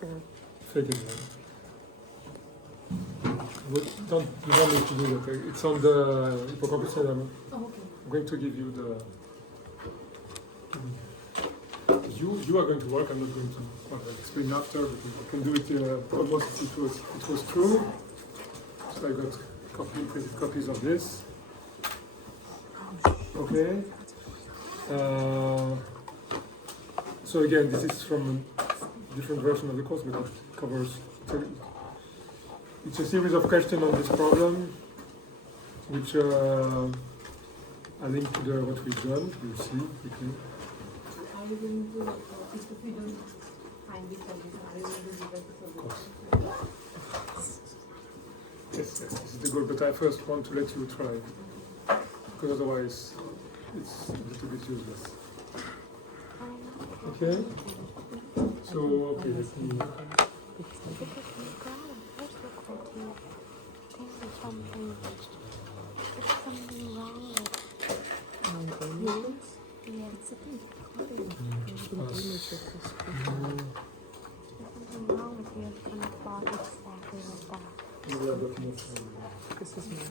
Fake it. You don't need to do that. It's on the hippocampus. I'm going to give you the. You are going to work. I'm not going to explain after, but you can do it almost if it was true. So I got printed copies of this. Okay. So again, this is from a different version of the course, but it covers. It's a series of questions on this problem, which I link to what we've done. You'll see quickly. Are you going to, if we don't find the solution, are you going to give us the Of course. solution? Yes, this is the goal, but I first want to let you try, because otherwise it's a little bit useless. Okay? So, okay, let me... This is my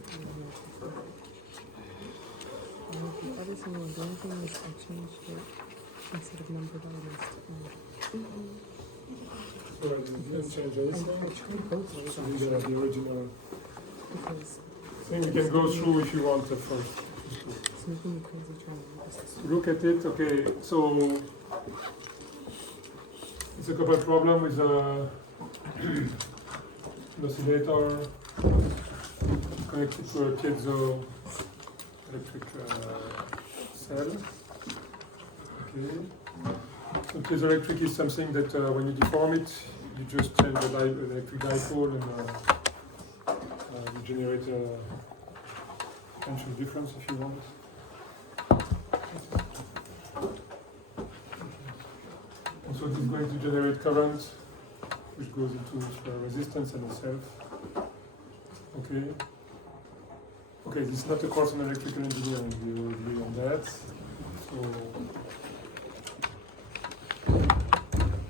every single one. The only thing is I changed it instead of numbered items to So I didn't change I anything. tried both ways So these are the original because thing we can go through if you want at first. it's making me crazy trying to do this. Look at it, okay, so it's a couple problem with an oscillator connected to a piezo electric cell. Okay. So piezoelectric is something that when you deform it, you just change the electric dipole and you generate a potential difference if you want. And so it is going to generate current, which goes into resistance and itself. Okay. Okay, this is not a course on electrical engineering, we will agree on that. So,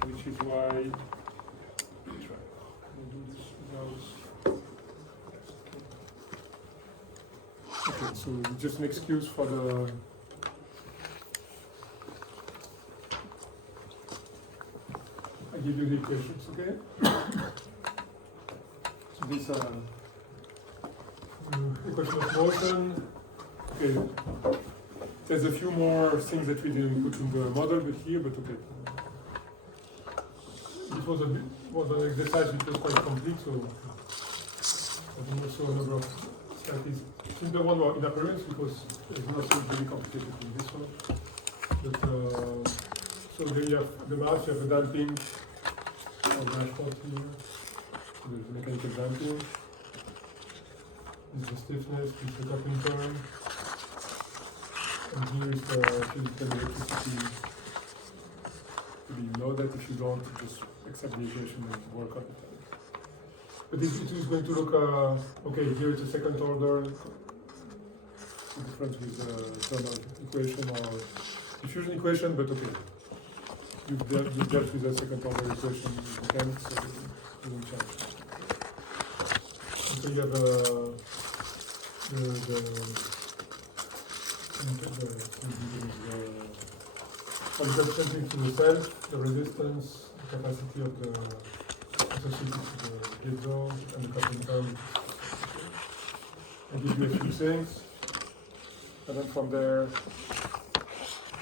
which is why, let me try. Can I do this without? Okay, so just an excuse for the. I give you the equations, okay? So these are equation of motion. Okay, there's a few more things that we didn't put in the model, but here, but okay. It was an exercise which was quite complete, so I think also a number of slightly simpler one or in appearance because there's nothing really complicated in this one. But so there you have the mass, you have the damping on dashboard here. So there's the mechanical damping. This is the stiffness, this is the coupling term. And here is the physical electricity. You know that if you don't, just accept the equation and work on it. But it is going to look, okay, here it's a second order difference with the thermal equation or diffusion equation, but okay. You've dealt with the second order equation with mechanics, so it doesn't change. And so you have the representing to the self, the resistance, the capacity of the associated to the piezo, and the coupling term. I give you a few things, and then from there, you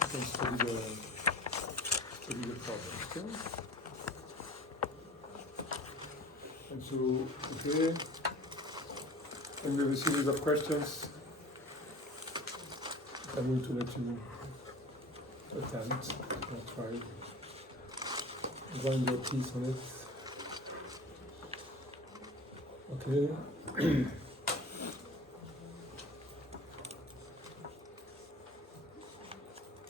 can study the problem. Okay? And so, okay, and we have a series of questions. I'm going to let you attempt. I'll try. Grind your teeth on it. Okay.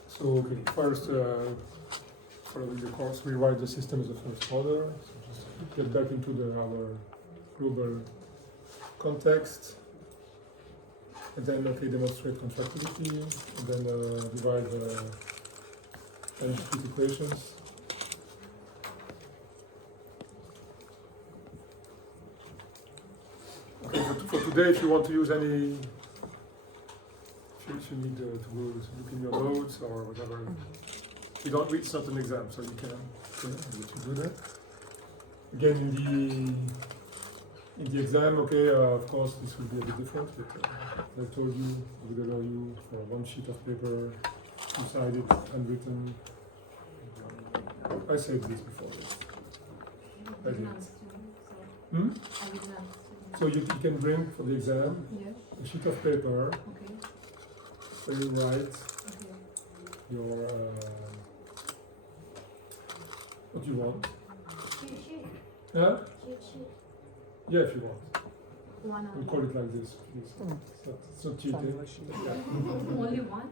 So, okay, first, following the course, we write the system as a first order. So just get back into our global context. And then, okay, demonstrate contractility, and then divide the discrete equations. for today, if you want to use any, if you need to go look in your notes or whatever, you don't read, it's not an exam, so you can let you do that. Again, in the exam, okay, of course, this will be a bit different, but I told you, I would allow you for one sheet of paper, two-sided, handwritten. I said this before. I did. Hmm? I didn't understand. So you can bring for the exam Yes. a sheet of paper, Okay. where you write Okay. your what you want. Cheat sheet. Yeah? Cheat sheet. Yeah, if you want. One We hour. call it like this, please. Mm. It's not cheating. Formula sheet. Yeah. Only one?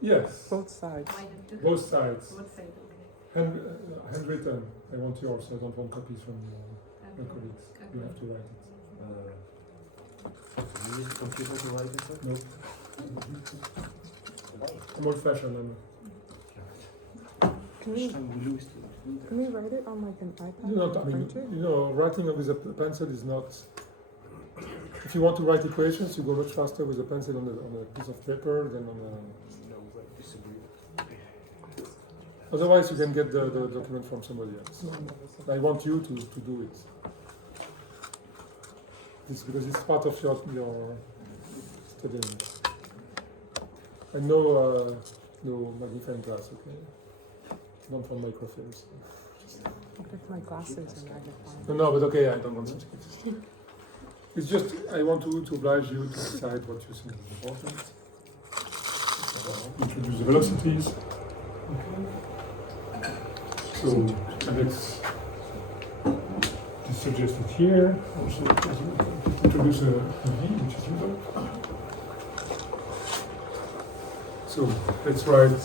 Yes, Both sides. Why don't you? both sides. Both sides, okay. Handwritten. I want yours. I don't want copies from my Okay. colleagues. You have to write it. You use the computer to write it? No. I'm old-fashioned. Can we write it on like an iPad? You know, or I mean, printer? you know, writing with a pencil is not. If you want to write equations, you go much faster with a pencil on a piece of paper than on a. No, I disagree. Otherwise, you can get the document from somebody else. I want you to do it. It's because it's part of your studying. And no magnifying glass, okay? Don't want microfilms. If my glasses are magnifying. No, but okay, I don't want such gifts. It's just, I want to oblige you to decide what you think is important. Introduce the velocities. Okay. So, let's suggest it here. Also, introduce a V, which is usual. So, let's write,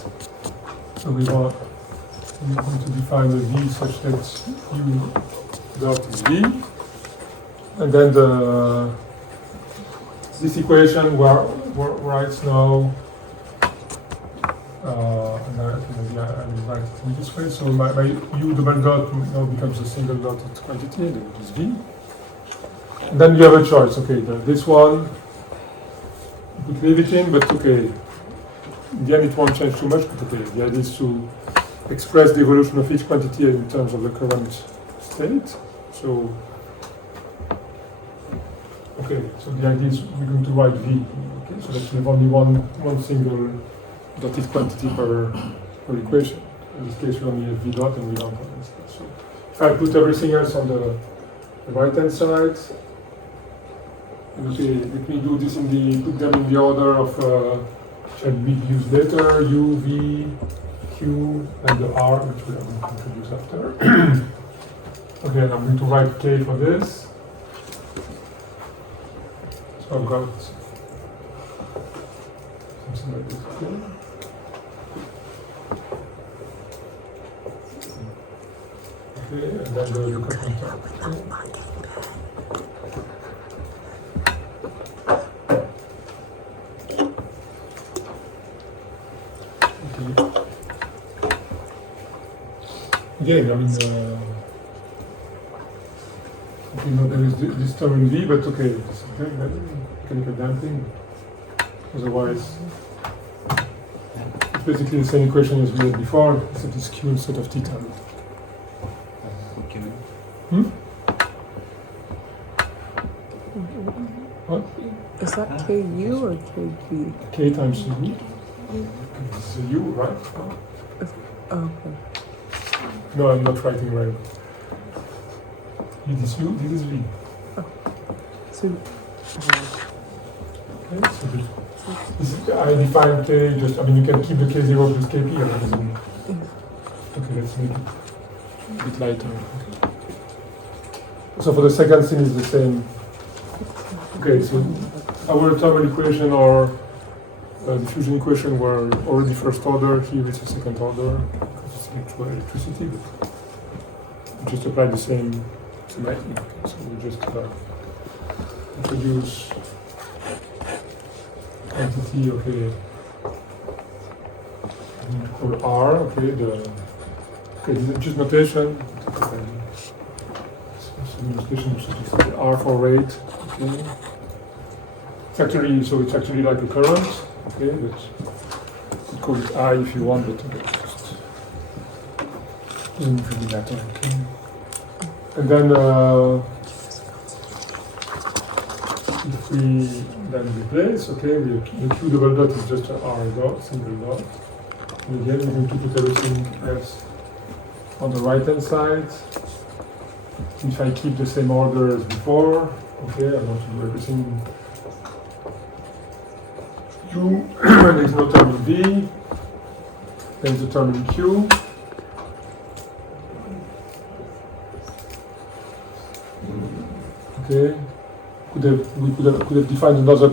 so we're going to define the V such that U dot is V. And then this equation writes now, and I will write it in this way. So my U double dot now becomes a single dotted quantity, which is V. And then you have a choice. Okay, this one, you could leave it in, but okay. In the end, it won't change too much, but okay. The idea is to express the evolution of each quantity in terms of the current state. So. Okay, so the idea is we're going to write V, okay, so that we have only one single dotted quantity per equation. In this case, we only have V dot and we don't have this. So if I put everything else on the right-hand side, okay, let me do this put them in the order of, shall we use later, U, V, Q, and the R, which we are going to introduce after. Okay, and I'm going to write K for this. So I've got something like this. Okay, and then the cut on top. Okay. Again, I mean, okay, no, there is this term in V, but okay, it's mechanical damping. Otherwise, it's basically the same equation as we had before, except it's Q instead of theta. Okay. Hmm? What? Is that KU or KV? K times U. This is a U, right? Oh, okay. No, I'm not writing right. This is U, this is V. So, Okay, so I define K just, I mean, you can keep the K0 plus KP. Okay, let's make it a bit lighter. Okay. So for the second thing is the same. Okay, so our thermal equation or diffusion equation were already first order. Here it's a second order because it's electricity, but we just apply the same technique. So we just introduce quantity, okay, called R, okay, this is just notation. So notation which is R for rate, okay. It's actually like a current, okay, but you call it I if you want, but okay, just doesn't really matter, okay. And then if we then replace, okay, the Q double dot is just an R dot, single dot. And again, we're going to put everything else on the right hand side. If I keep the same order as before, okay, I want to do everything Q, there is no term in V, there is a term in Q. Okay, we could have defined another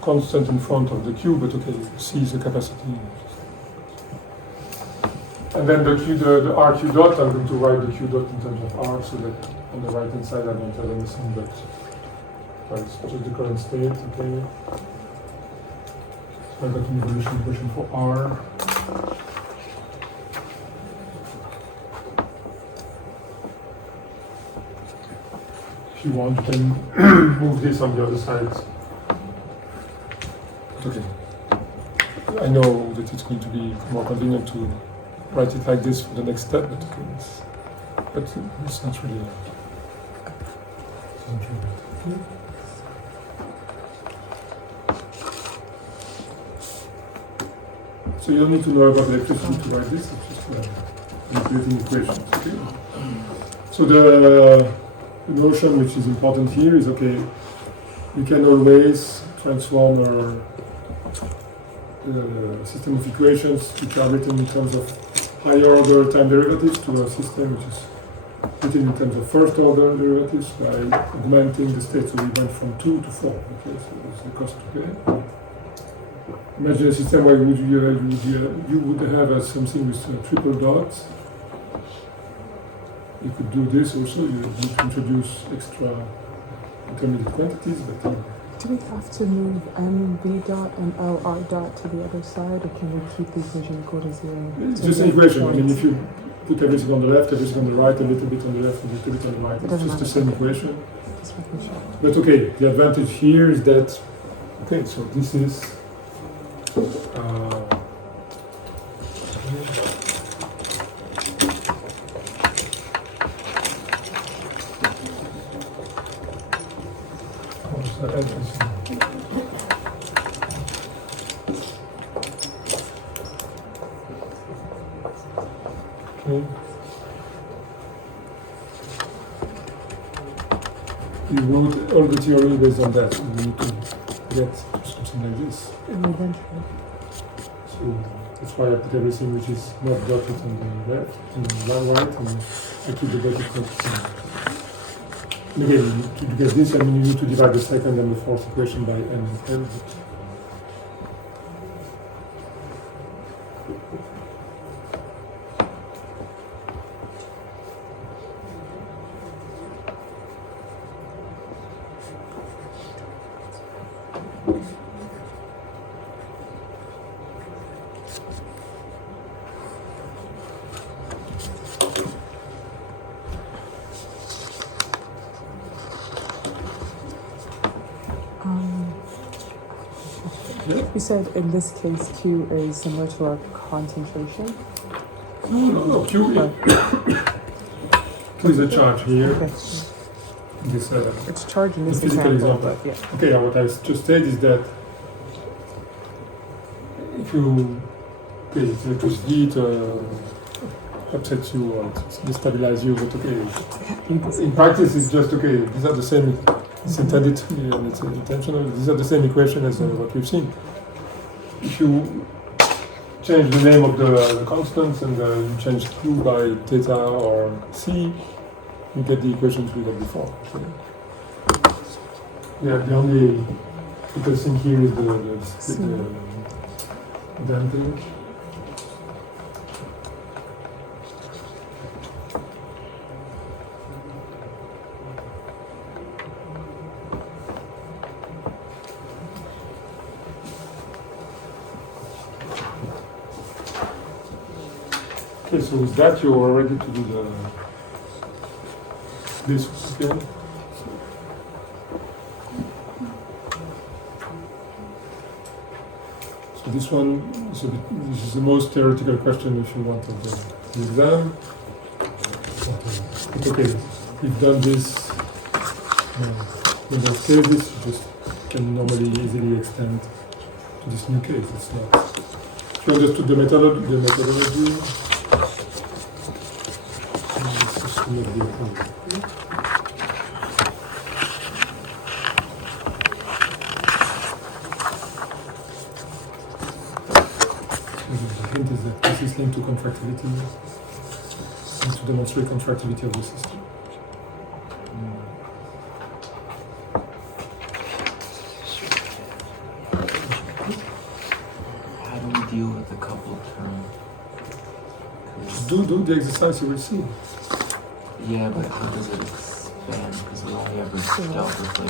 constant in front of the Q, but okay, C is the capacity. And then the RQ dot, I'm going to write the Q dot in terms of R, so that on the right hand side I don't have anything but it's just the current state, okay. So I got an evolution equation for R. If you want, you can move this on the other side. Okay. I know that it's going to be more convenient to write it like this for the next step, but okay, it's not really. Okay. So you don't need to know about electricity to write this, it's just manipulating equations. Okay? So the notion which is important here is, okay, we can always transform our system of equations which are written in terms of higher order time derivatives to a system which is written in terms of first order derivatives by augmenting the state. So we went from 2 to 4. Okay, so that's the cost to pay. Imagine a system where you would have something with triple dots. You could do this also. You need to introduce extra intermediate quantities, but do we have to move MV dot and LR dot to the other side, or can we keep the equation equal to 0? it's just an equation. I mean, if you put everything on the left, everything on the right, a little bit on the left, a little bit on the right, it's just the same equation. But okay, the advantage here is that, okay, so this is we wrote all the theory based on that. So we need to get something like this. So that's why I put everything which is not dotted on the left and the right, and I keep the dotted constant. And again, to get this, I mean, you need to divide the second and the fourth equation by n and n. You said in this case Q is similar to our concentration? No, Q is a charge here. Okay. This, It's charge in this physical example, example. but yeah. Okay, what I just said is that if you the electricity, it upsets you or it destabilizes you, but okay, in practice it's just okay, these are the same, it's intended to be and it's intentional, these are the same equation as what we've seen. If you change the name of the constants and you change Q by theta or C, you get the equations we got before. Okay. Yeah, the only little thing here is the damping. Okay, so with that you are ready to do this, okay? this one is this is the most theoretical question if you want of the exam. But okay, you've done this in those cases, you just can normally easily extend to this new case. It's not. If you understood the methodology, this should not be a problem. The hint is that this is linked to contractility and to demonstrate contractility of the system. How do we deal with the coupled term? Do the exercise, you will see. Yeah, but how does it expand? Because we only ever dealt with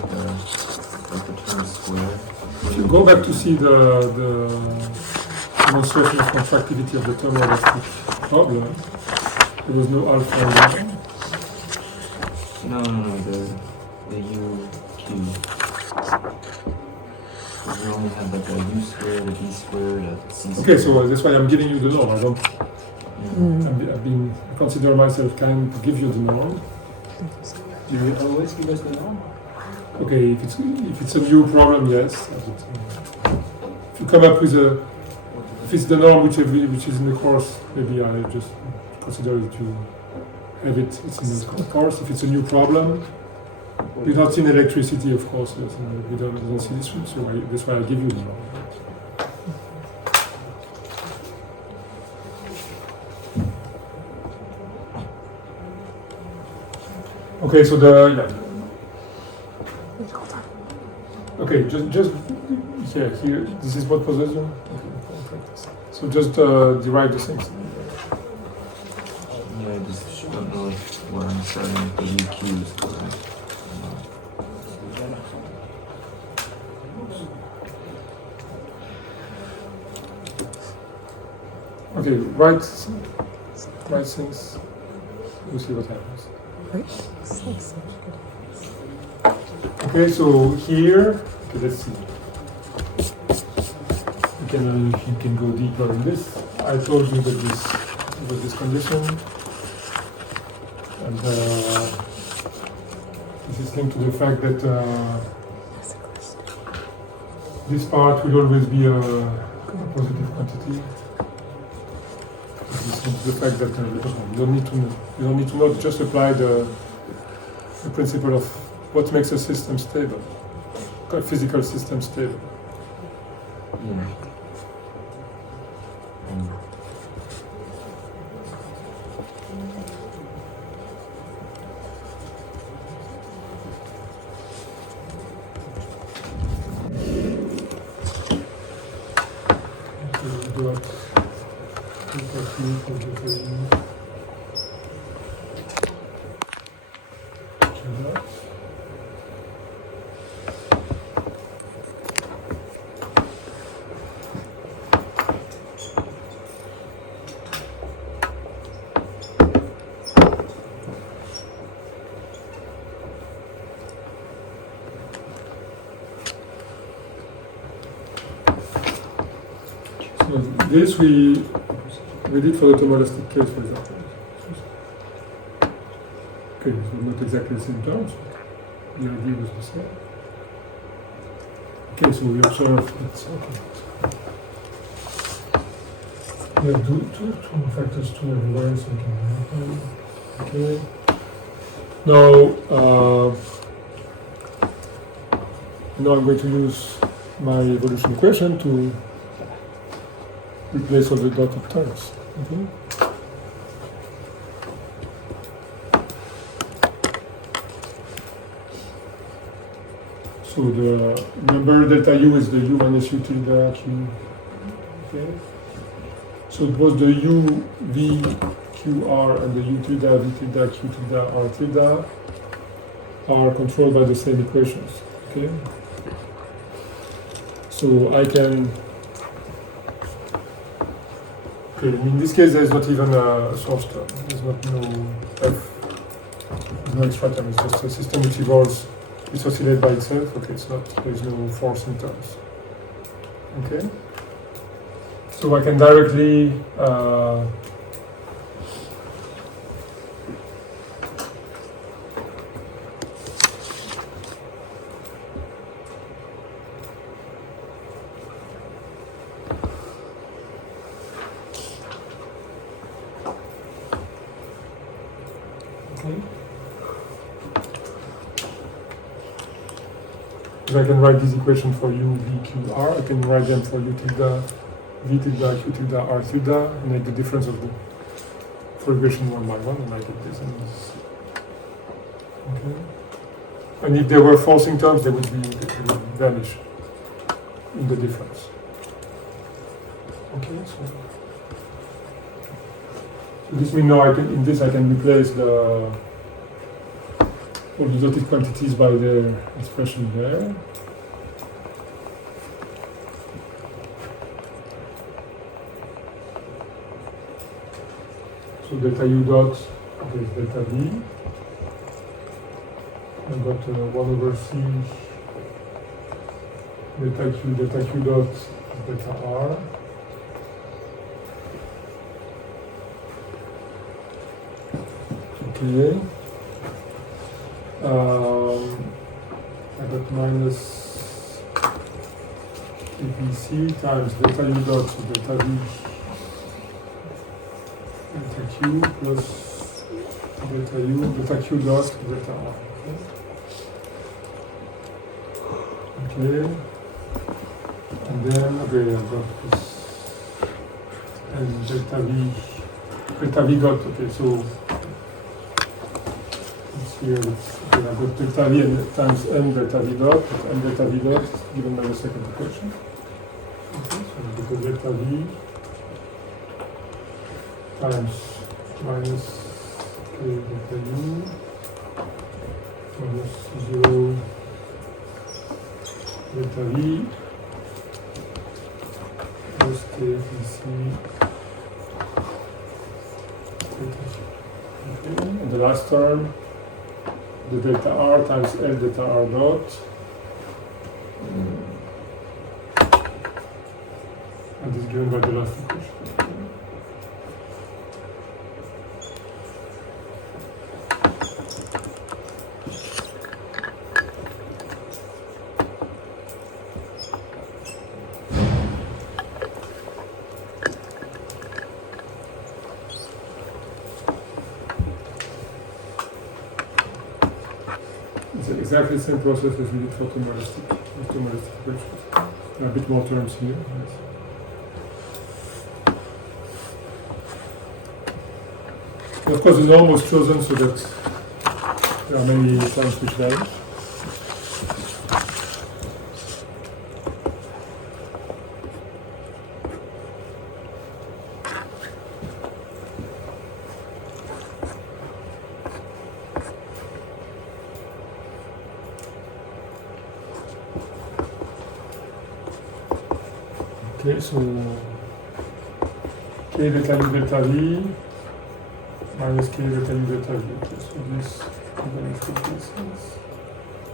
like the term square. If you go back to see the demonstration of contractility of the thermoelectric problem, there was no alpha in there. No, the U cube. We only have like a U squared, a B squared, a C squared. Okay, so that's why I'm giving you the norm. I don't. Yeah. I consider myself kind to give you the norm. Do you always give us the norm? Okay, if it's a new problem, yes. If you come up with if it's the norm which is in the course, maybe I just consider it to have it. It's in the course. If it's a new problem, you don't see electricity, of course. Yes, we don't see this one, so that's why I give you the norm. Okay, so okay, just here. This is what possession. Okay, so just derive the things. Yeah, I just don't know if where I'm starting with the U cube is correct. Okay, write things. We'll see what happens. Okay, so here, okay, let's see. You can go deeper in this. I told you that there was this condition, and this is linked to the fact that this part will always be a positive quantity. This is linked to the fact that you don't need to know. Just apply the principle of what makes a system stable, a physical system stable. Yeah. So this we did for the thermoelastic case, for example. Okay, so not exactly the same terms, but the idea was the same. Okay, so we observe it's okay. We have two factors 2 everywhere, so we can write them. Okay. Now I'm going to use my evolution equation to replace all the dotted terms. Okay. So remember delta U is the U minus U tilde Q. Okay. So it was the U V Q R and the U tilde V tilde Q tilde R tilde are controlled by the same equations. Okay. So I can. Okay, in this case, there's not even a source term. There's no F. There's no extra term. It's just a system which evolves, which oscillates by itself. Okay, it's not. There's no force in terms. Okay. So I can directly okay. So I can write this equation for u, v, q, r. I can write them for u tilde, v tilde, q tilde, r tilde, and make the difference of the for equation one by one, and I get this and this. Okay. And if there were forcing terms, they would vanish in the difference. Okay, so this means now in this I can replace all the dotted quantities by the expression there. So delta u dot is delta v. I've got 1 over c delta q dot is delta r. Okay. I got minus kpc times delta u dot so delta v delta q plus delta u delta q dot delta r. Okay. And then I've got this and delta v dot. Okay, so here I've got delta v and times n delta v dot, and delta v dot is given by the second equation. Okay, so I've got delta v times minus k delta u minus 0 delta v plus k dc delta v. Okay, and the last term, the delta r times L delta r dot, and this is given by the last equation. It's exactly the same process as we did for thermalistic equations. There are a bit more terms here. Yes. And of course, it's almost chosen so that there are many terms which vary. Okay, so k delta u delta v minus k delta u delta v. Okay, so this is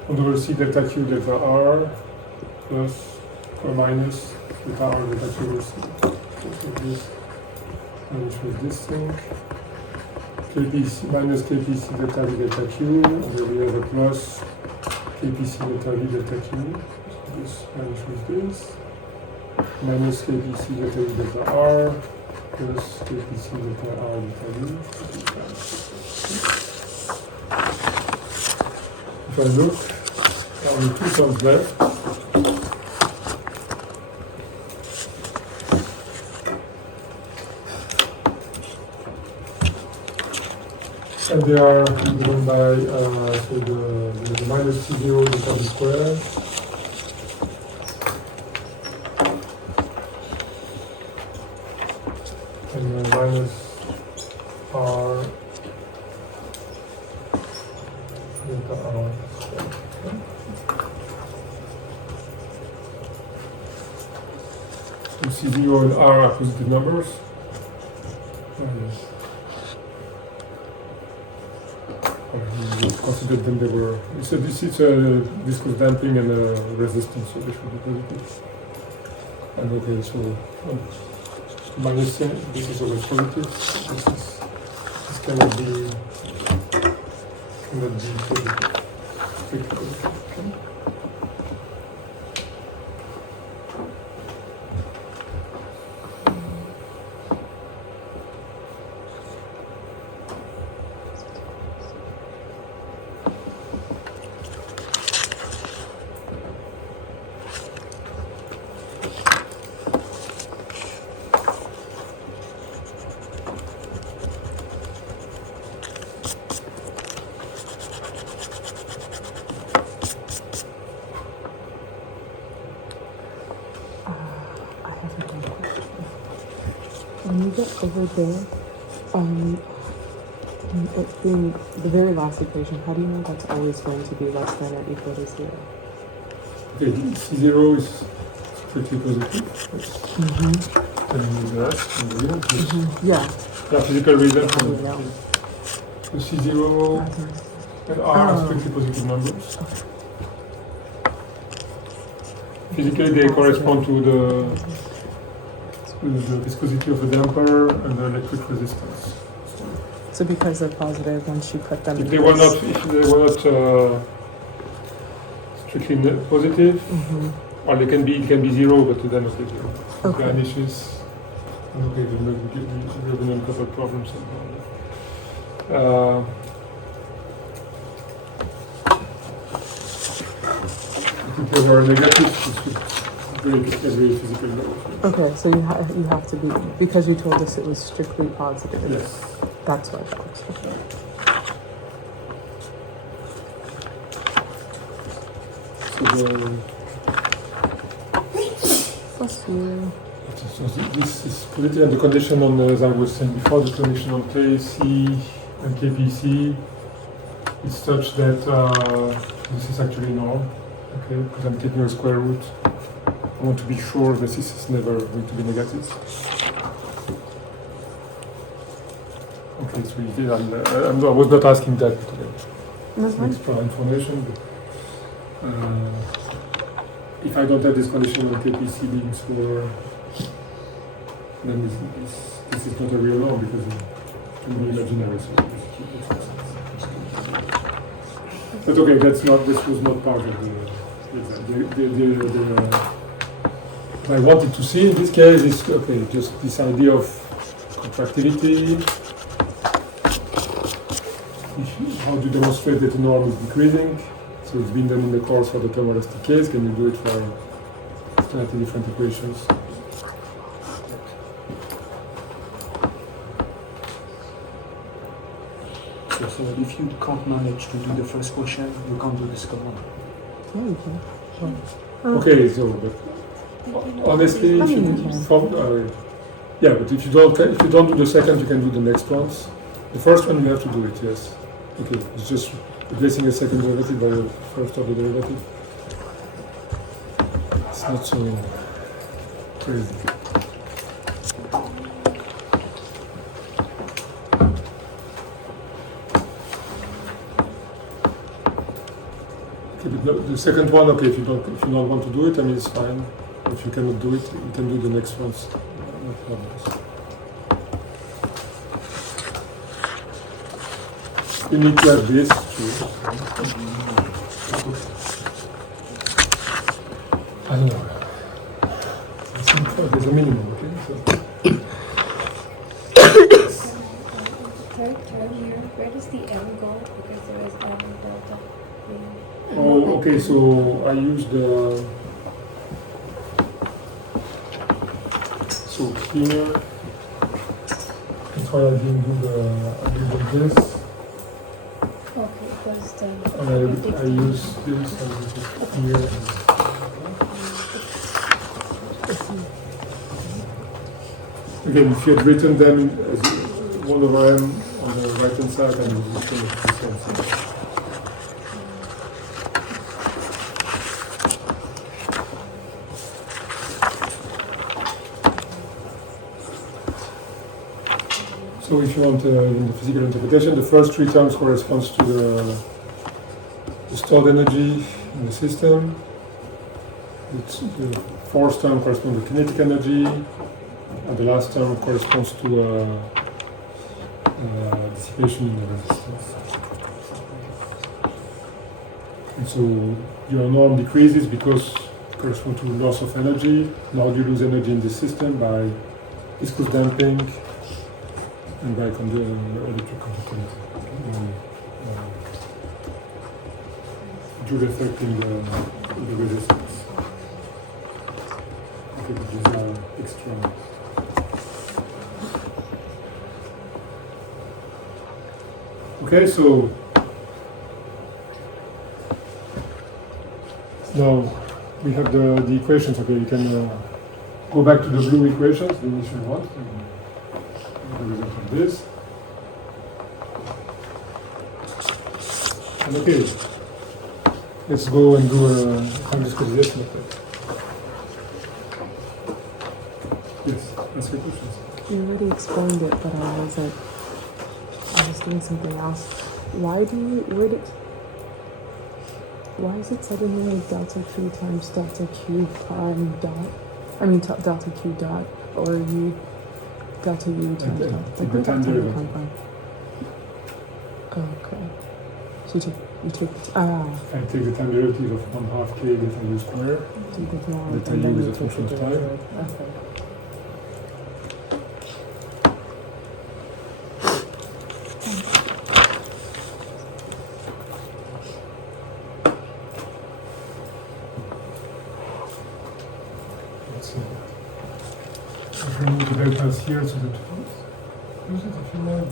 1 over c delta q delta r plus or minus delta r delta q over c. So this vanishes with this thing. Kpc minus kpc delta v delta q, and then we have a plus kpc delta v delta q. So this vanishes with this. Minus kpc delta u delta r plus kpc delta r delta u. If I look, there are only 2 terms left. And they are given by so the minus c0 delta v squared. And minus r delta r squared. So C0 and r are positive numbers. We considered them they were. So this is a viscous damping and a resistance, so they should be positive. And okay, so. minus 10, this is always positive. This cannot be positive. Strictly positive. Okay. I have a question. When you get over there, it being the very last equation, how do you know that's always going to be less than or equal to 0? Okay, C0 is strictly positive. That's telling you the rest and the reason. Yeah. Yeah, physical reason. How do you know? So C0 and R are strictly positive numbers. Physically, they correspond to the viscosity of the damper and the electric resistance. So because they're positive, once you put them If in they were this- not, strictly positive, or they can be, it can be 0, but then okay, Okay. vanishes. And okay, we're going to uncover problems about if they were negative, this would break every physical law. Okay, so you have to be, because you told us it was strictly positive. Yes. That's what I thought. So Plus you. so this is positive, and the condition on, as I was saying before, the condition on KC and KPC is such that this is actually norm, okay, because I'm taking a square root. I want to be sure that this is never going to be negative. Okay, so you did, I was not asking that today. That's fine. Extra information, but if I don't have this condition on KPC being smaller, then this is not a real law because it can be imaginary. So it makes sense. But okay, this was not part of the exam. What I wanted to see in this case is, okay, just this idea of contractility. How do you demonstrate that the norm is decreasing? So it's been done in the course for the thermoelastic case. Can you do it for slightly different equations? So if you can't manage to do the first question, you can't do the second one. Yeah, you can. Sure. Okay, so but honestly, if but if you don't do the second, you can do the next ones. The first one you have to do it, yes. Okay, it's just replacing a second derivative by a first order derivative. It's not so crazy. Okay, but the second one, okay, if you don't want to do it, I mean it's fine. If you cannot do it, you can do the next ones. No problems. You need to have this too. I don't know. There's a minimum, okay? So. Third term here, where does the M go? Because there is M delta. Oh, okay, so I use the. So here, that's why I didn't do this. Okay, because the. And I use this and this here. Again, if you had written them as 1 over m on the right hand side, then it would make sense. So if you want in the physical interpretation, the first 3 terms corresponds to the stored energy in the system. The 4th term corresponds to kinetic energy, And the last term corresponds to dissipation in the resistance. And so your norm decreases because it corresponds to loss of energy. Now you lose energy in the system by viscous damping and by electric conductivity. Joule effect in the resistance. Okay, these are extremes. Okay, so now we have the equations. Okay, you can go back to the blue equations, the initial ones, and the result of this. And okay, let's go and do a time discretization of that. Yes, ask your questions. You already explained it, but I was doing something else. Why is it suddenly like delta Q times delta Q prime dot? I mean delta Q dot, or U delta U times dot? Like where did that come from? Okay. So you take I take the time derivative of 1/2 k delta U square. Delta U is a function of time. Okay. Let's see. If we move the deltas here so that use it if you like.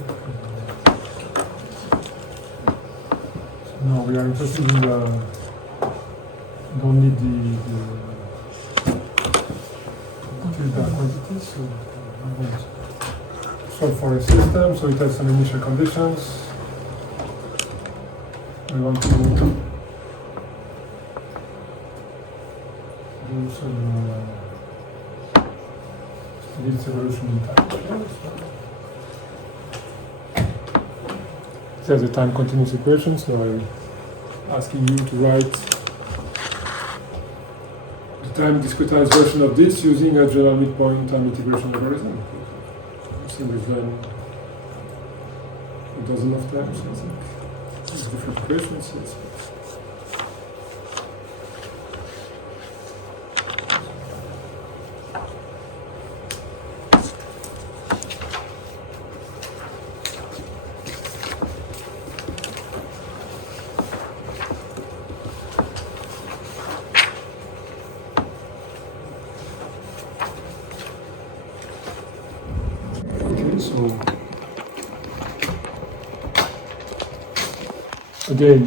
No, we are interested in the. Don't need the quantities, so I'm going to solve for a system. So it has some initial conditions. We want to do some this evolution in time. There's a time continuous equation, so I'm asking you to write the time discretized version of this using a general midpoint time integration algorithm. I think we've done a dozen of times, I think. With different equations, yes. So again,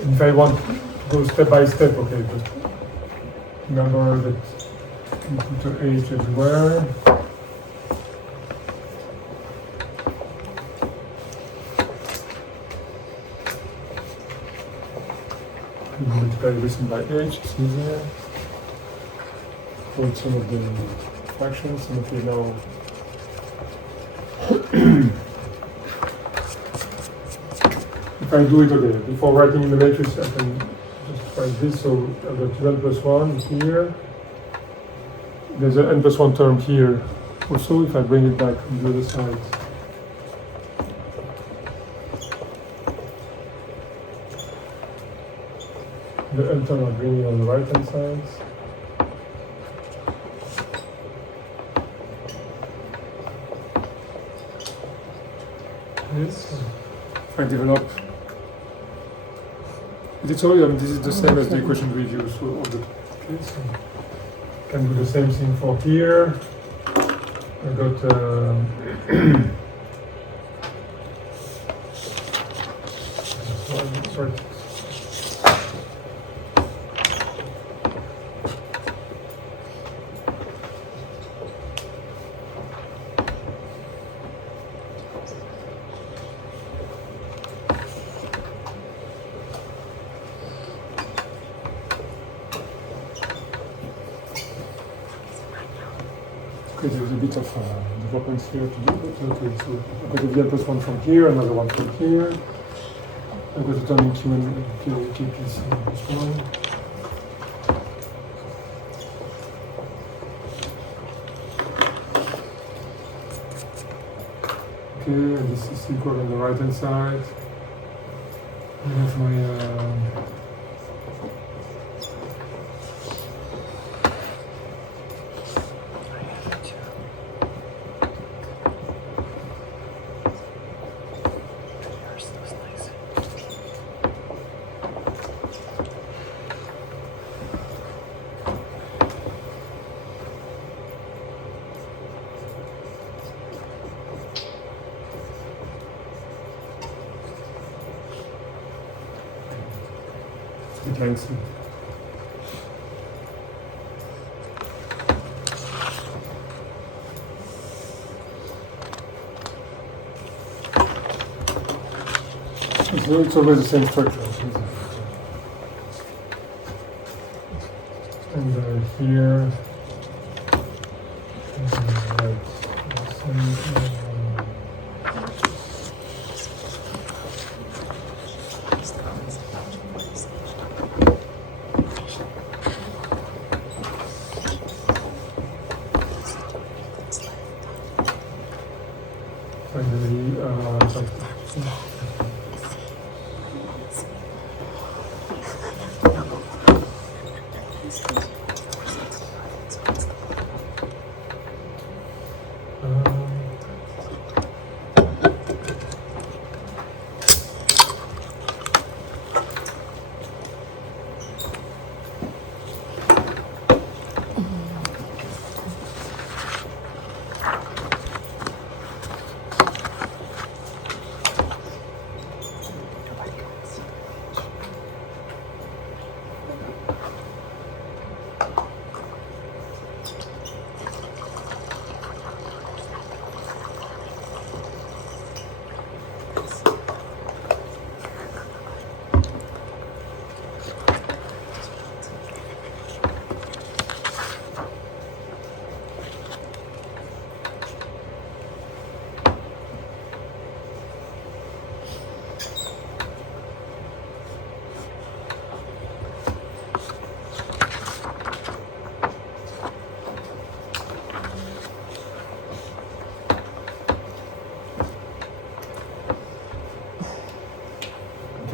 if I want to go step by step, okay, but remember that you put an H everywhere. You multiply everything by H, it's easier. Put some of the fractions, and okay, now if I do it okay, before writing in the matrix, I can just write this. So I've got n plus 1 here. There's an n plus 1 term here also if I bring it back on the other side. The n term I bring it on the right hand side. Yes. If I develop, it's all, I mean, this is the same as the equation we've used for all the kids. Can do the same thing for here. I got sorry. Okay, there's a bit of developments here to do, but okay, so I've got a VN plus 1 from here, another one from here. I've got a term in Q and KPC plus 1. Okay, and this is equal on the right hand side. I have my bit lengthy. It's always the same structure. And here, finally,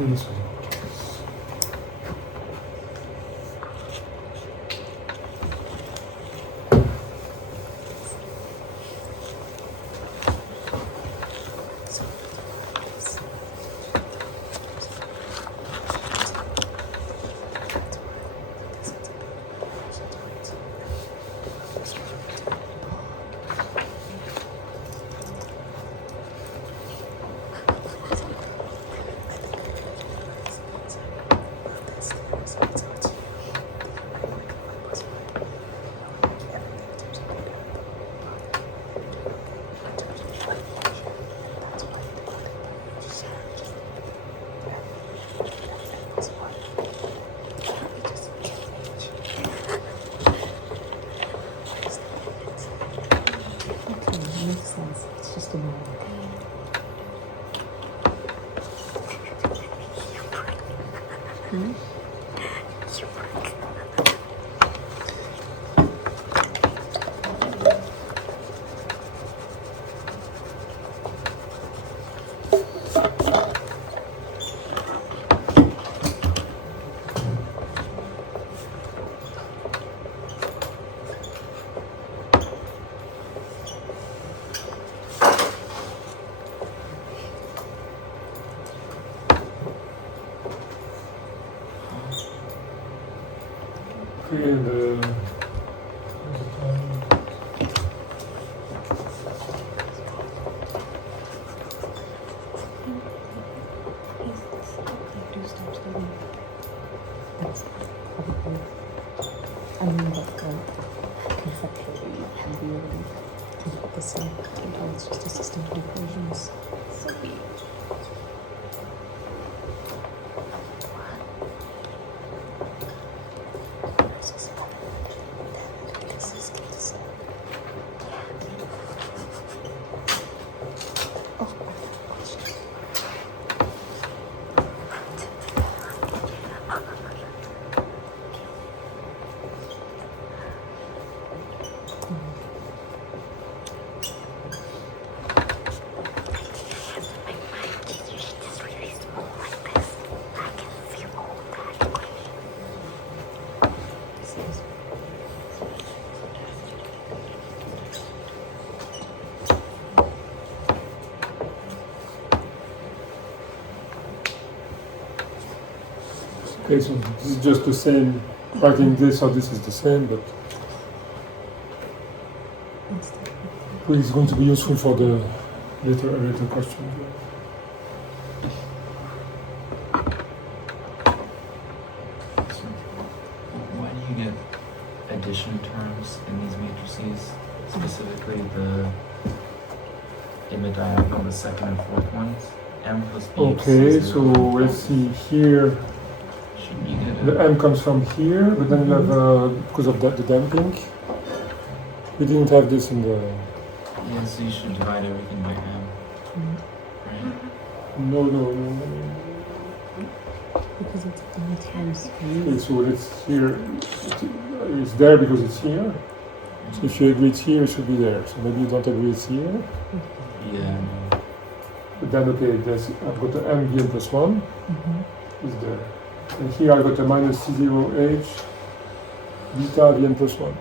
this one. Makes sense. It's just a matter. Okay, and That's probably, I mean, that's like conceptually and really keep the same. It's just assistant equations. Okay, so this is just the same, writing this or this is the same, but it's going to be useful for the later question. So, why do you get addition terms in these matrices, specifically the in the diagonal, the second and fourth ones? M plus B. Okay, so let's see here. Should you get The M comes from here, but then you have, because of that, the damping. We didn't have this in the. Yeah, so you should divide everything by M. Right? No. Because it's M times Okay, U. so it's here. It's there because it's here. So if you agree it's here, it should be there. So maybe you don't agree it's here. Yeah. But then, okay, I've got the M Vn plus 1 Mm-hmm. is there. And here I've got the minus C0H beta Vn plus 1.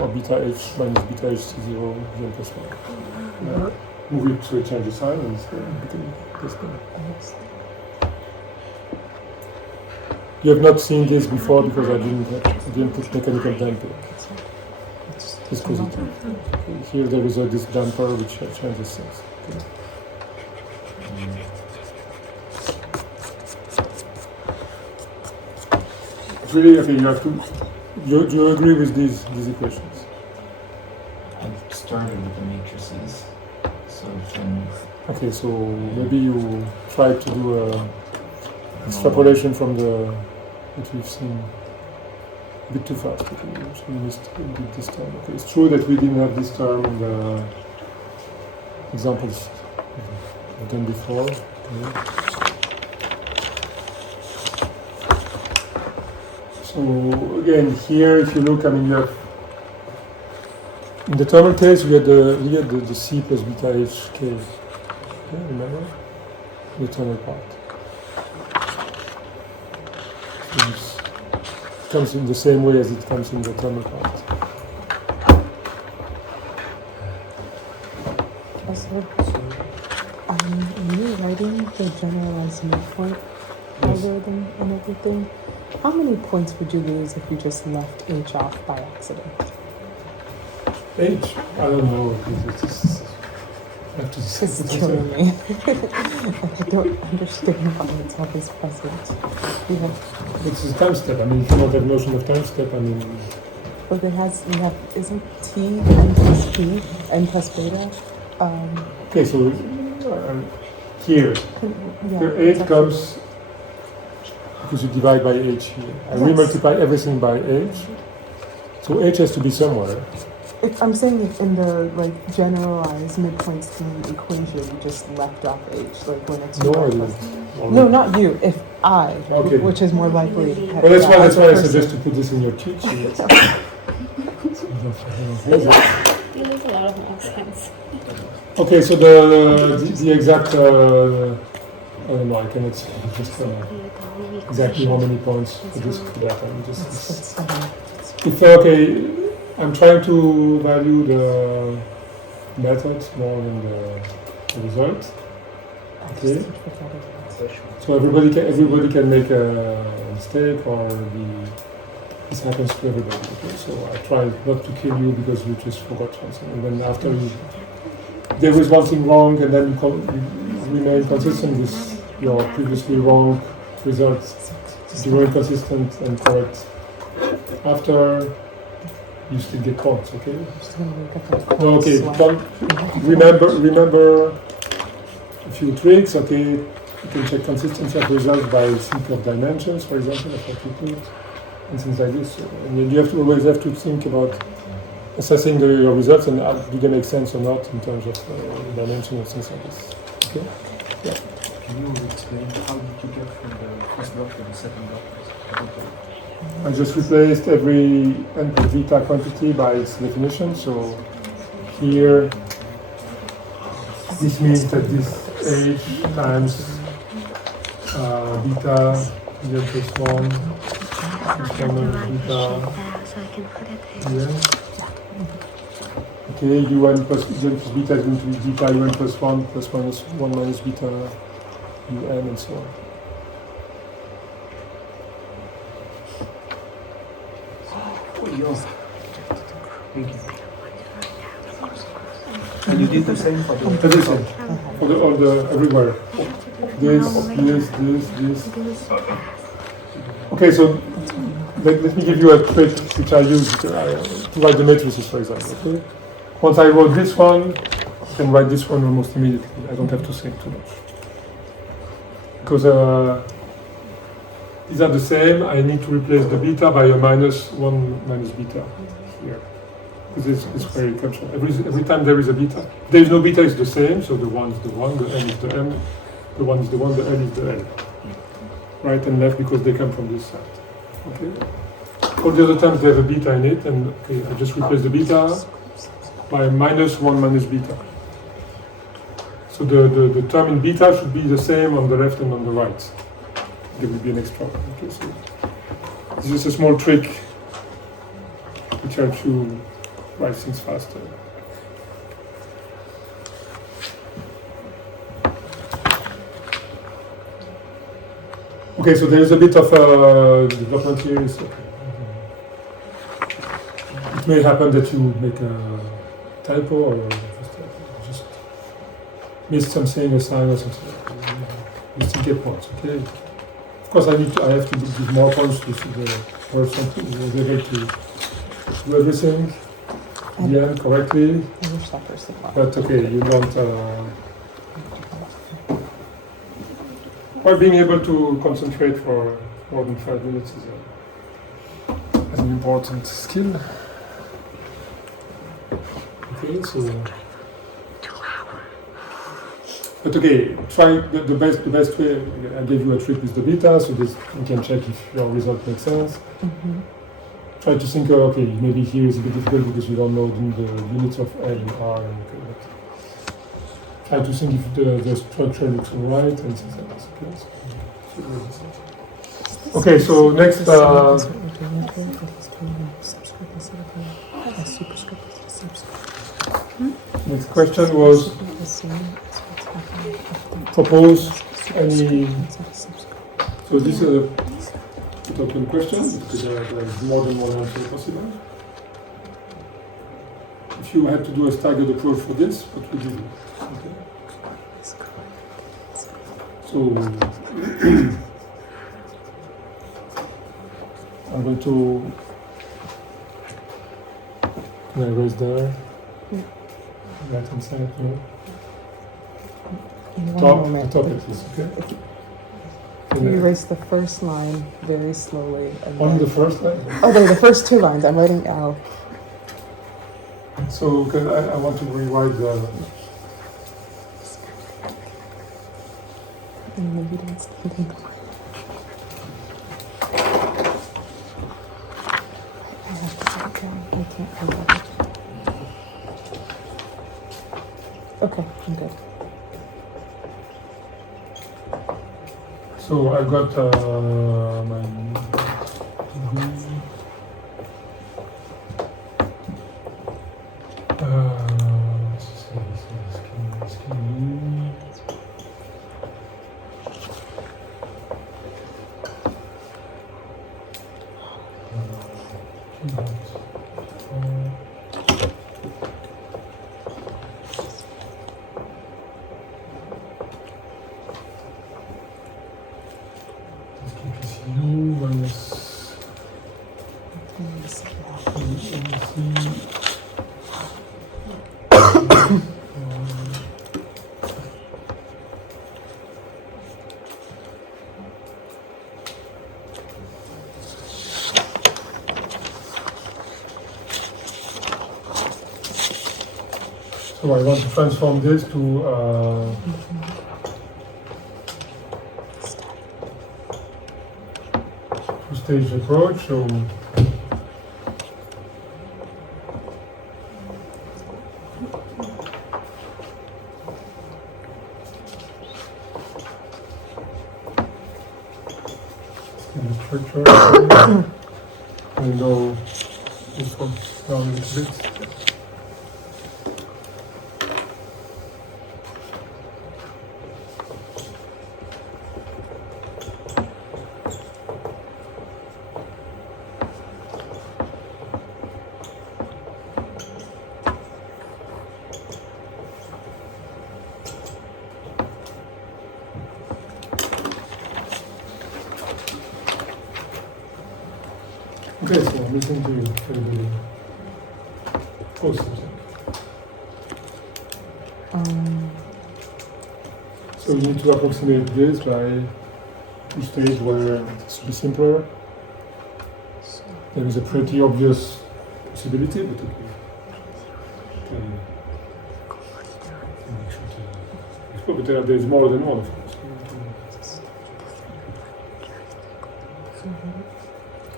Or beta H minus beta H C0 Vn plus 1. Move it so it changes sign and it's this thing. You have not seen this before because I didn't put mechanical damping. It's positive. Okay, here there is this damper which changes things. Okay. It's really okay. You have to. Do you agree with these equations? I've started with the matrices, so then Okay, so maybe you try to do a extrapolation from what we've seen. A bit too fast. Okay, we missed this term. Okay, it's true that we didn't have this term in the examples we've done before. Okay. So again, here, if you look, I mean, you have in the thermal case, we had the C plus beta H K. Okay, remember the thermal part. It comes in the same way as it comes in the thermal part. Also, when you're writing the generalized midpoint algorithm and everything, how many points would you lose if you just left H off by accident? H? I don't know. I have to This is killing me. I don't understand why it's always present. It's a time step. I mean, if you don't have notion of time step, I mean, But isn't T n plus P, n plus beta? okay, so here, Yeah, here it's 8 actually- comes because you divide by H here. And we Yes. multiply everything by H. So H has to be somewhere. I'm saying if in the generalized midpoint scheme equation, you just left off H, when it's No, I not didn't. plus- No, not you. If I, Okay. which is more likely. Well, that's why as a I person. suggest to put this in your cheat sheet. So you don't feel crazy. It makes a lot of more sense. Okay, so the exact, I don't know, I cannot say just exactly how many points for this, for that. I'm just, That's funny. if, okay, I'm trying to value the method more than the result. Okay, so everybody can make a mistake or this happens to everybody. Okay, so I try not to kill you because you just forgot something, and then after there was one thing wrong, and then you remain consistent with your previously wrong results. You remain consistent and correct. After you still get points, okay? No, okay. Remember a few tricks, okay? You can check consistency of results by thinking of dimensions, for example, of what you put, and things like this. And you always have to think about assessing your results and do they make sense or not in terms of dimension and things like this. Okay? Yeah. Can you explain how did you get from the first block to the second block? I just replaced every n plus beta quantity by its definition. So here, this means that this h times beta Vn plus 1 is 1 minus beta Vn. Okay, un plus Vn plus beta is going to be beta un plus 1 plus minus 1 minus beta un and so on. Yo. Thank you. And you did the same for the Everything. For all the everywhere. This. Okay, so let me give you a trick which I use to write the matrices, for example. Okay? Once I wrote this one, I can write this one almost immediately. I don't have to think too much. Because these are the same, I need to replace the beta by a -1 minus beta here. Because this is where it comes from. Every time there is a beta. There is no beta, it's the same, so the 1 is the 1, the n is the n, the 1 is the 1, the n is the n. Right and left because they come from this side. Okay? All the other times they have a beta in it, and okay, I just replace the beta by -1 minus beta. So the term in beta should be the same on the left and on the right. There will be an extra. Okay, so this is a small trick which helps you write things faster. Okay, so there is a bit of development here. So it may happen that you make a typo or just miss something, a sign or something. You still get points, okay? Of course, I have to give more points to the person who was able to do everything in the end correctly. I wish that person was. But okay, you don't. Well, being able to concentrate for more than 5 minutes is an important skill. Okay, so. But okay, try the best way. I gave you a trick with the beta, so this you can check if your result makes sense. Mm-hmm. Try to think, okay, maybe here is a bit difficult because you don't know the units of L and R. And, okay, but try to think if the structure looks alright and things like this. Okay, so next. Next question was propose any. So this is a total question because there is more than one answer possible. If you had to do a staggered approach for this, what would you do? Okay. So I'm going to. Can I erase there? Right hand side, no? Top it is, okay? Can you erase the first line very slowly? And Only then... the first line? Oh, the first 2 lines. I'm writing L. So, because I want to rewrite the. Maybe that's something. I have to put it down. I can't remember it. Okay, I'm good. So I've got my. So I want to transform this to two-stage approach. So the structure. I know this one down a little bit. Okay, so I'm listening to you. Everybody. Oh, something. So you need to approximate this by two stages where it's be simpler. There is a pretty obvious possibility, but okay. But there's more than one, of course.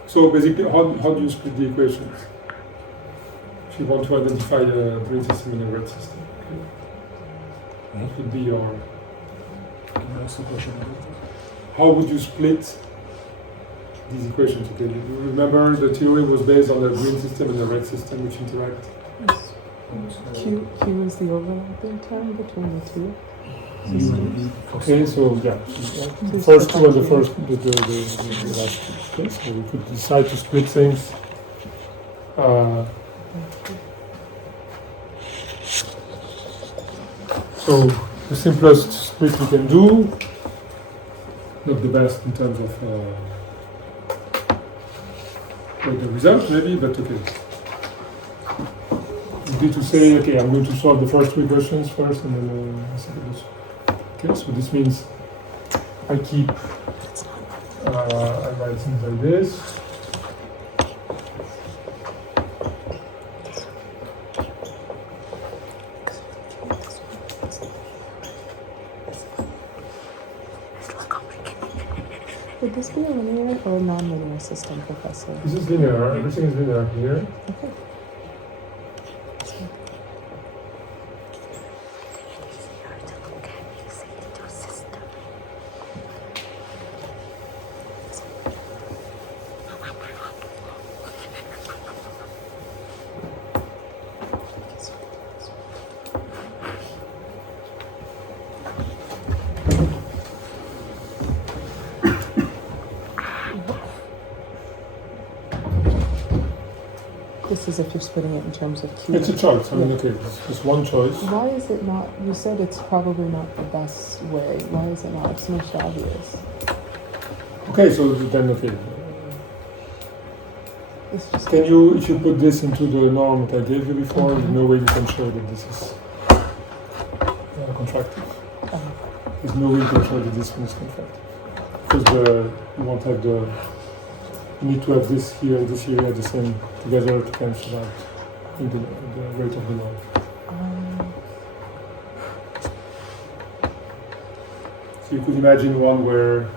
So basically, how do you split the equations? If you want to identify a green system and a red system, okay. What would be your... Can I ask a question? How would you split these equations? Okay, you remember the theory was based on the green system and the red system which interact. Q is the overlapping term between the two. Okay, so yeah, the first two and the last two. Okay, so we could decide to split things. So the simplest split we can do, not the best in terms of the result maybe, but okay. You need to say, okay, I'm going to solve the first two equations first and then the second. Okay, so this means I keep, I write things like this. Would this be a linear or a non-linear system, Professor? This is linear, everything is linear here. Okay. This is if you're splitting it in terms of Q. It's a choice, I mean, okay, it's one choice. Why is it not, you said it's probably not the best way. Why is it not? It's most obvious. Okay, so then, okay. It's just Can you, if you put this into the norm that I gave you before, there's no way you can show that this is contractive. There's no way you can show that this one is contractive. Because you won't have the, you need to have this here and this here at the same together to cancel out in the rate of the norm. So you could imagine one where you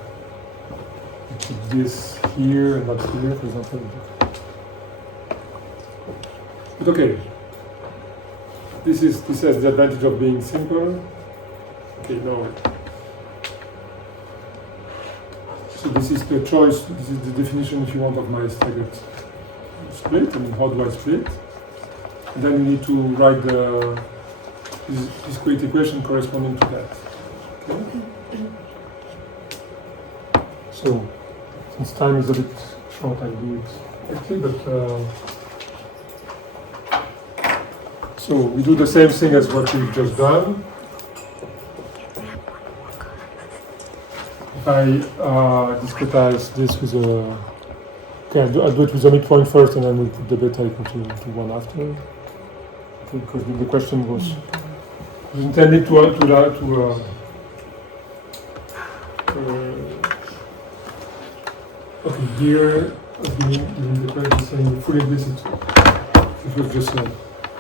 put this here and not here, for example. But okay, this has the advantage of being simple. Okay, now, so this is the choice, this is the definition, if you want, of my staggered split, and how do I split? And then you need to write the discrete equation corresponding to that. Okay? So, since time is a bit short, I'll do it quickly, but so we do the same thing as what we've just done. If I discretize this with a, okay, I'll do it with a midpoint first, and then we'll put the beta equal to 1 after. Okay, because the question was intended to okay, here, giving the question saying full implicit. It was just a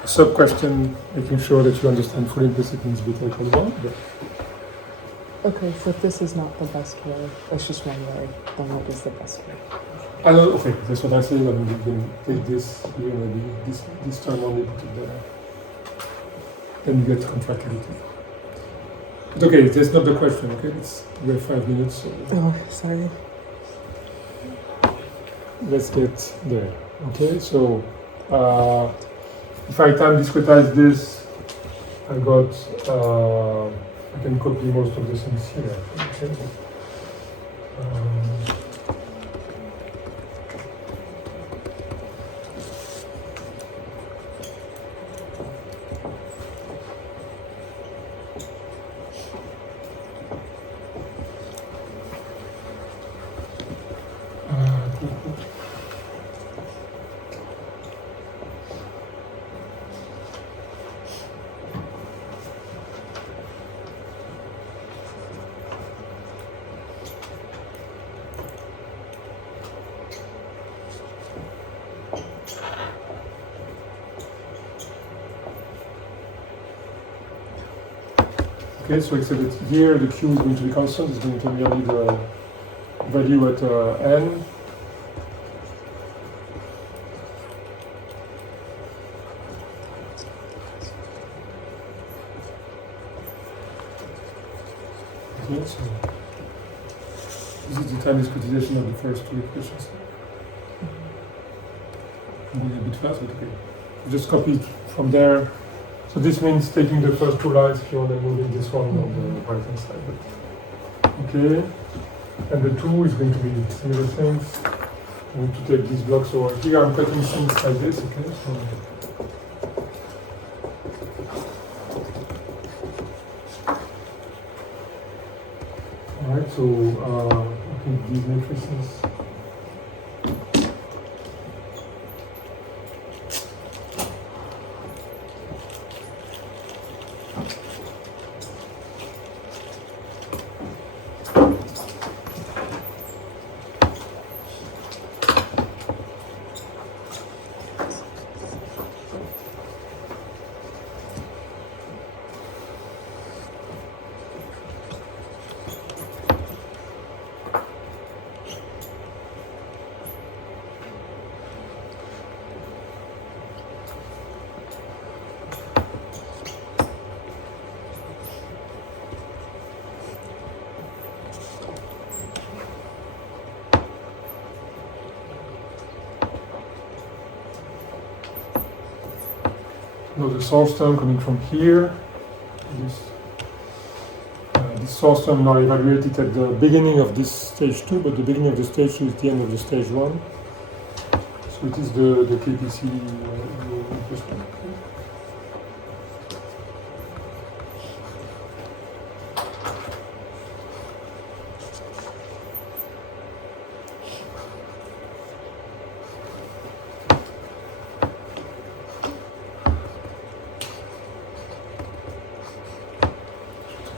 sub-question, making sure that you understand full implicit means beta equal 1. But okay, so if this is not the best way, it's just one way, then what is the best way? I don't, okay, that's what I say when we can take this here, maybe this term only put it there. Then you get contractility. But okay, that's not the question, okay? We have 5 minutes, so Oh, sorry. let's get there. Okay, so if I time discretize this, I got, I can copy most of the things here. Okay. Okay, so except that here the Q is going to be constant, it's going to be only the value at n. Okay, so this is the time discretization of the first two equations. I'm going a bit fast, but okay. Just copy it from there. So this means taking the first two lines if you want to move in this one on the right hand side. But, okay, and the 2 is going to be similar things. I need to take these blocks over here. I'm cutting things like this, okay? So, alright, so okay, these matrices. No, the source term coming from here. This source term now evaluated at the beginning of this stage 2, but the beginning of the stage 2 is the end of the stage 1. So it is the KPC equation.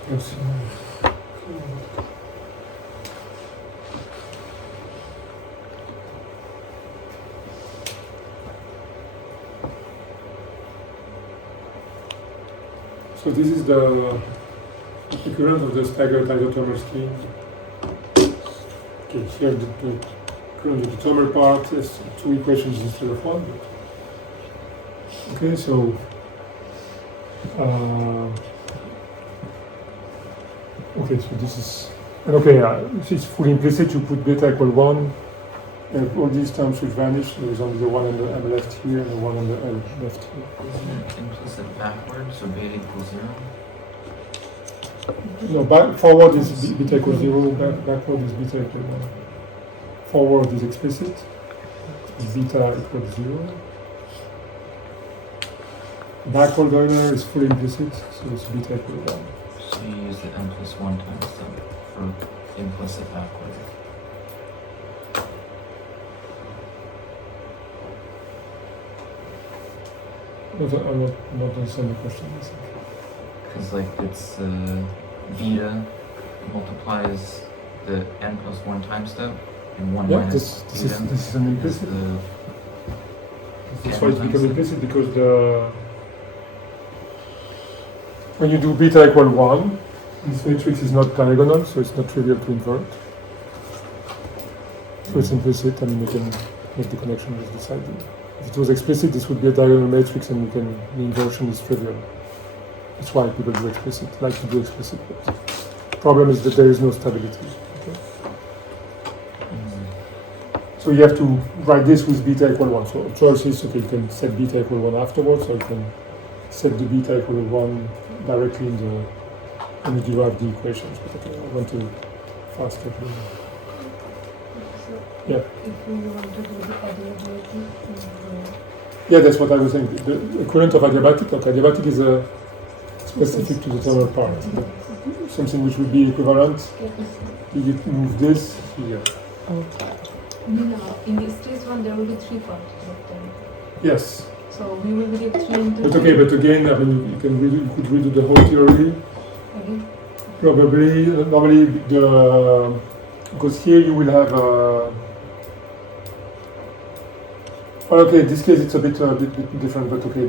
Yes. So this is the equivalent of the staggered isothermal scheme. Okay, here the equivalent of the thermal part is 2 equations instead of 1. Okay, so okay, so this is, and okay, if it's fully implicit, you put beta equal 1, and all these terms should vanish. There is only the 1 on the M left here and the 1 on the L left here. Isn't it implicit backwards, so beta equals 0? No, forward is beta equal 0, backward is beta equal 1. Forward is explicit, beta equals 0. Backward Euler is fully implicit, so it's beta equal 1. So you use the n plus 1 times them for implicit backward. I'm not understanding the question. Because like it's beta multiplies the n plus 1 time step, and 1 Yeah, minus this beta is an is implicit. the That's why it becomes implicit, because when you do beta equal 1, this matrix is not diagonal, so it's not trivial to invert. So it's implicit, and you can make the connection with the side. If it was explicit, this would be a diagonal matrix, and the inversion is trivial. That's why people do explicit, like to do explicit. But the problem is that there is no stability. Okay? So you have to write this with beta equal 1. So choice is, okay, you can set beta equal 1 afterwards, or you can set the beta equal 1 directly in the, when you derive the equations. But okay, I want to fast step here. Yeah. If we want to do the adiabatic, Yeah, that's what I was saying. The equivalent of adiabatic, like adiabatic is specific to the thermal part. Something which would be equivalent, you move this here. in this stage 1 there will be 3 parts. Yes. So we will get 3 into But okay, but again, I mean, you could redo the whole theory. again. Probably, normally because here you will have well, okay, in this case it's a bit different, but okay,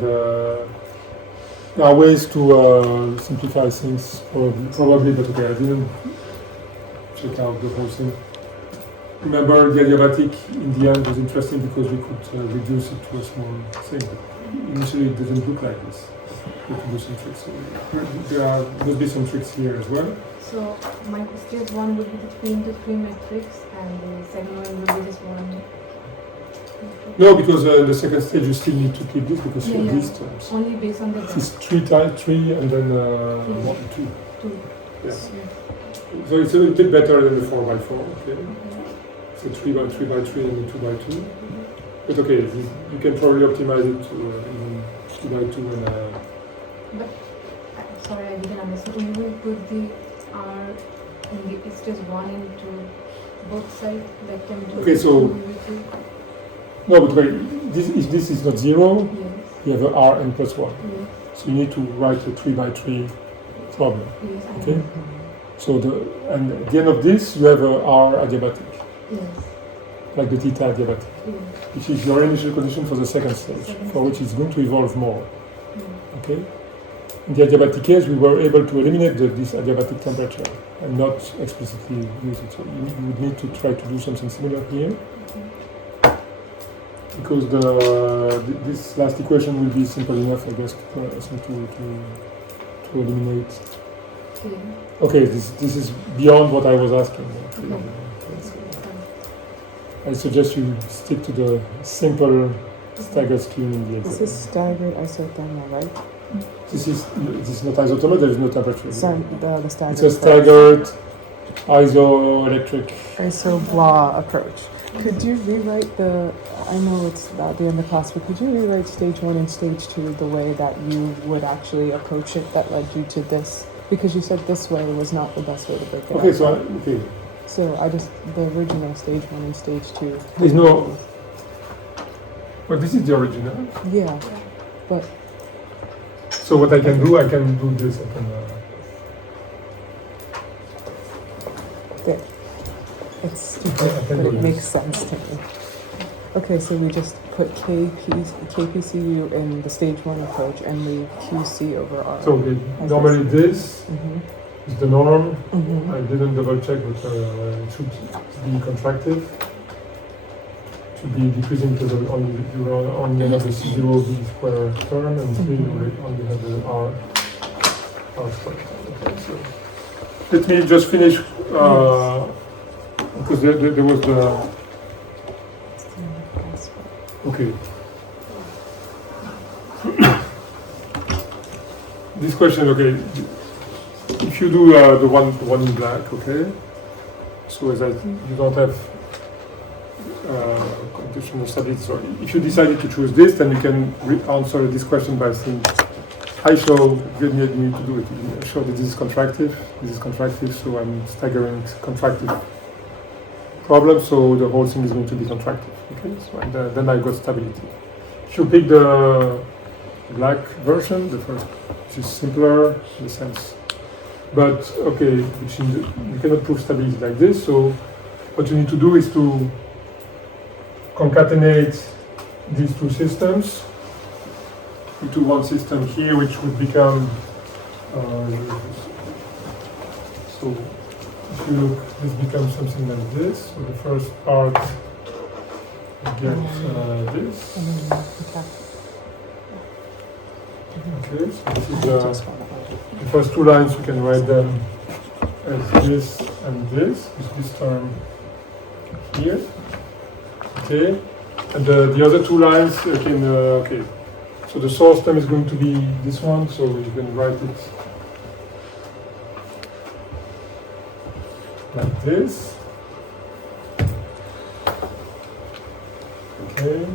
There are ways to simplify things, probably, but okay, I didn't check out the whole thing. Remember, the adiabatic in the end was interesting because we could reduce it to a small thing. But initially, it didn't look like this. We could do some tricks. So there must be some tricks here as well. So my stage 1 would be the 3 into 3 matrix, and the second one would be just 1. No, because the second stage you still need to keep this because you have Yeah. these terms. Only based on the It's 3 and then 1, 2. 2. Yeah. So it's a little bit better than the 4x4. Okay. Okay. So 3x3 and then 2x2. But okay, you can probably optimize it to even 2x2 and. Sorry, I didn't understand. We will put the R in the stage 1 into both sides, like them to. Okay, so- No, but wait, if this is not 0, Yes. you have a r n plus 1. Yes. So you need to write a 3x3 problem. Yes. I Okay. know. So and at the end of this, you have a r adiabatic, Yes. like the theta adiabatic, Yes. which is your initial condition for the second stage, for which it's going to evolve more. Yes. Okay. In the adiabatic case, we were able to eliminate this adiabatic temperature and not explicitly use it. So you would need to try to do something similar here, because this last equation will be simple enough, I guess, to eliminate. Okay. Okay, this is beyond what I was asking. Okay. I suggest you stick to the simple staggered scheme in the This exam. is staggered isothermal, right? This is not isothermal, there is no temperature. The staggered. It's a staggered isoelectric. Iso-blah approach. Could you rewrite I know it's at the end of the class, but could you rewrite stage 1 and stage 2 the way that you would actually approach it that led you to this? Because you said this way was not the best way to break it Okay, up. okay. So the original stage 1 and stage 2. There's no. Well, this is the original. Yeah, but So what I can do this. I can. it's I stupid, can but do it this. makes sense to me. Okay, so we just put KPCU in the stage 1 approach and leave QC over R. So normally this Mm-hmm. is the norm. Mm-hmm. I didn't double check, but it should be contractive. It should be decreasing because you only have the C0 V square term, and here you only have the R square. Okay, so let me just finish because there was the. Okay. This question, okay. If you do the one in black, okay. So as you don't have conditional stability. So if you decided to choose this, then you can answer this question by saying, I show, you need to do it. You show that this is contractive, so I'm staggering contractive problem, so the whole thing is going to be contractive. Okay, so and then I got stability. If you pick the black version, the first, which is simpler in the sense, but okay, you cannot prove stability like this. So what you need to do is to concatenate these two systems into one system here, which would become. So if you look, this becomes something like this. So the first part gets this. And then attack. Okay, so this is the first two lines. You can write them as this and this, with this term here. Okay, and the other two lines can okay. So the source term is going to be this one. So you can write it like this. Okay.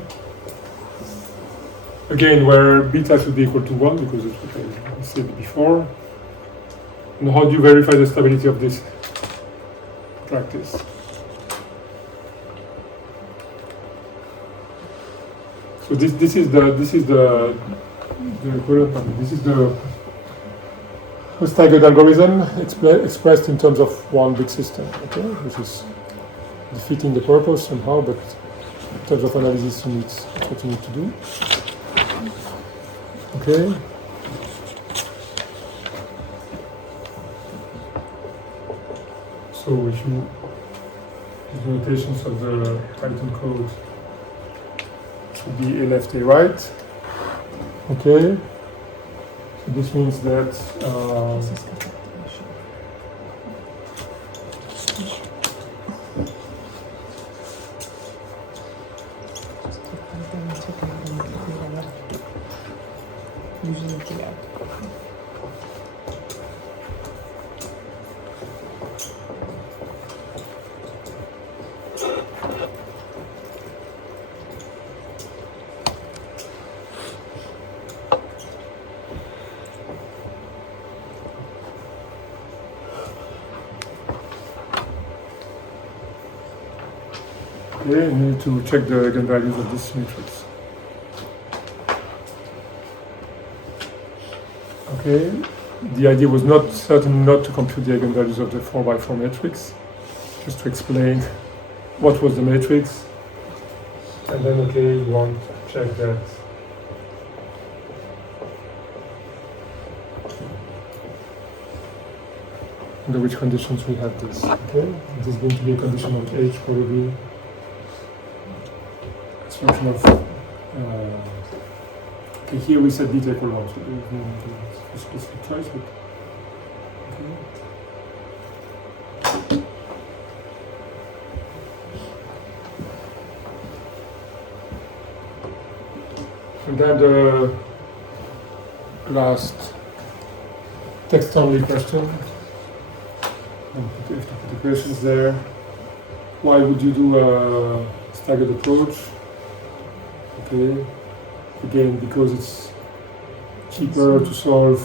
Again, where beta should be equal to 1, because it's what I said before. And how do you verify the stability of this practice? So this is the equivalent of this is the staggered algorithm expressed in terms of one big system, okay, which is defeating the purpose somehow, but in terms of analysis, that's what you need to do. Okay. So if you use the notations of the Python code, it should be A left, A right. Okay. So this means that Usually, yeah. okay, you need to check the eigenvalues of this matrix. Okay, the idea was certainly not to compute the eigenvalues of the 4x4 matrix, just to explain what was the matrix, and then okay, you want to check that under which conditions we have this. Okay, this is going to be a condition of H probably. It's a function of okay, here we set beta equal 1, so there is no specific choice, but okay. And then the last text-only question. And you have to put the questions there. Why would you do a staggered approach? Okay. Again, because it's cheaper to solve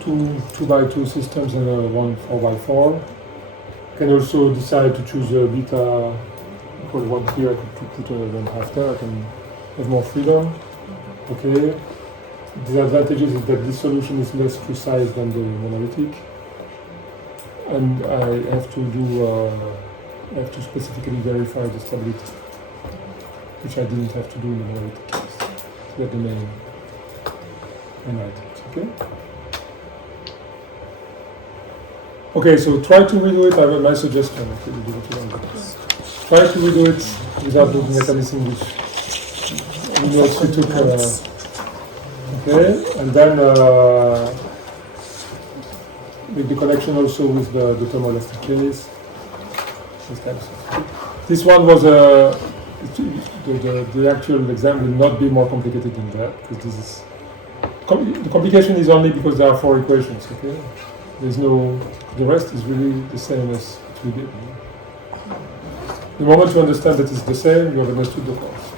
two 2x2 systems than one 4x4. You can also decide to choose a beta equal 1 here. I could put one half there. I can have more freedom. Okay. The advantage is that this solution is less precise than the monolithic, and I have to specifically verify the stability, which I didn't have to do in the monolithic case. So that's the main items. Okay. Okay, so try to redo it. I have my suggestion. Okay, you do what you want. Try to redo it without looking at anything which you know you took. Okay, and then make the connection also with the thermoelastic case. This kind of stuff. This one was the actual exam will not be more complicated than that, because this is the complication is only because there are 4 equations. Okay, there's no, the rest is really the same as it will be. The moment you understand that it's the same, you have understood the course.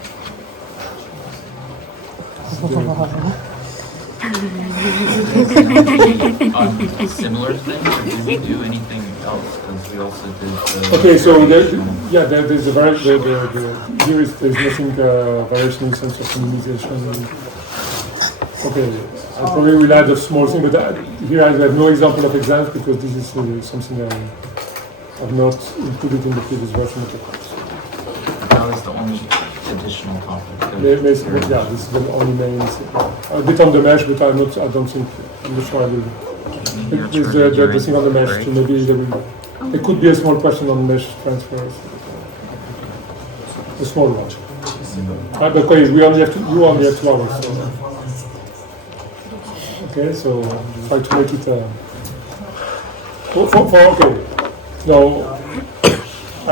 Similar thing, or did we do anything else? Because we also did. Okay, so there's a here is there's nothing variation in sense of minimization. Okay, I probably will add a small thing, but here I have no example of exams because this is something I have not included in the previous version of the course. That was the only additional topic. Yeah, this is the only main. A bit on the mesh, but I'm not sure I will. The thing on the mesh, so maybe there could be a small question on mesh transfers. A small one. But okay, you only have 2 hours. So. Okay, so try to make it. Okay. No, I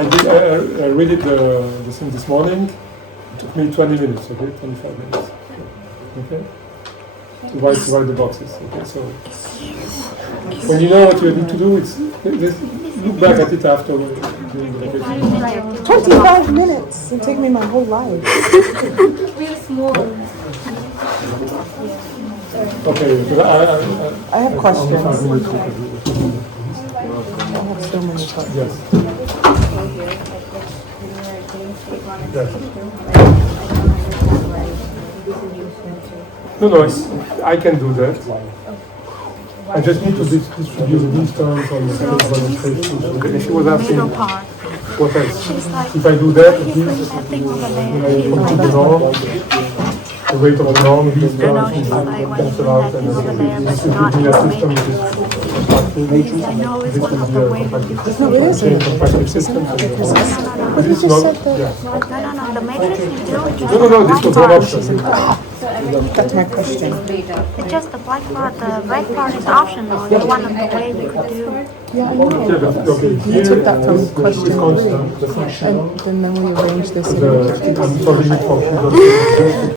read it the thing this morning. It took me 20 minutes. Okay, 25 minutes. Okay. To write the boxes. Okay, so when you know what you need to do, it's look back at it after doing the vacation. 25 minutes. It took me my whole life. We're small. Okay, but I have questions. 25 minutes. I have so many questions. Yes. No, I can do that. I just need to distribute these terms on the demonstration. If she was asking what else, if I do that, at least, I complete the norm. the weight of the norm, these I know guys it's like when you cancel bring out, that and over there, this but will not give me in a the system which is compacted. I know it's This one will of be the a way that you compacted could No, it is in the compacted matrix, system. isn't it? Because this, But this is you not, just said that. yeah. No, the matrix you do just No, this was one option. That's my question. it's just the black part, the red part is optional. It's one of the way you could do. Yeah, I know. Yeah, but okay, You here, took that from the question is constant. three, and then we arranged this in I'm solving it for